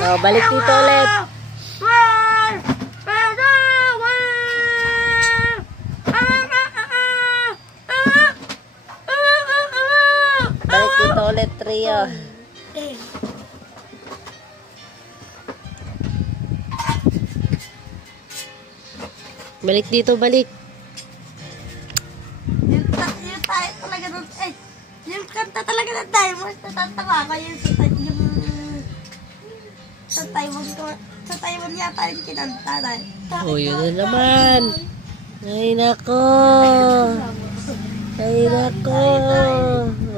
Oh, balik dito ulit. Balik dito ulit, Trio. Balik dito, balik. Yung tayo talaga nun, yung kanta talaga ng Diamond, natatawa ka yung sa Taiwan yata yung kinanta na. Oh, yun na naman. Ay, nako. Ay, nako.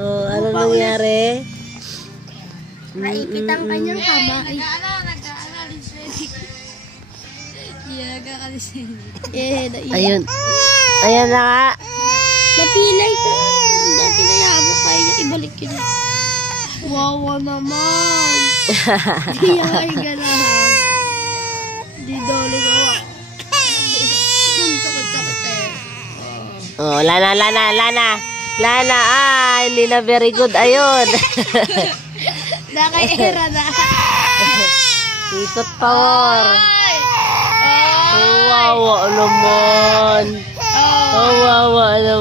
Oh, ano nangyari? Naipit ang kanyang kamay. Ayun. Ayan na nga. Napilay ka. Napilay mo. Kaya niya ibalik yun. Wawa naman. Di ay ganahan. Di dole ko. Sakit-sakit Oh, Lana. Lana, hindi na very good. Ayun. Nakaira na. Ikot power. Wawa naman. Wawa naman.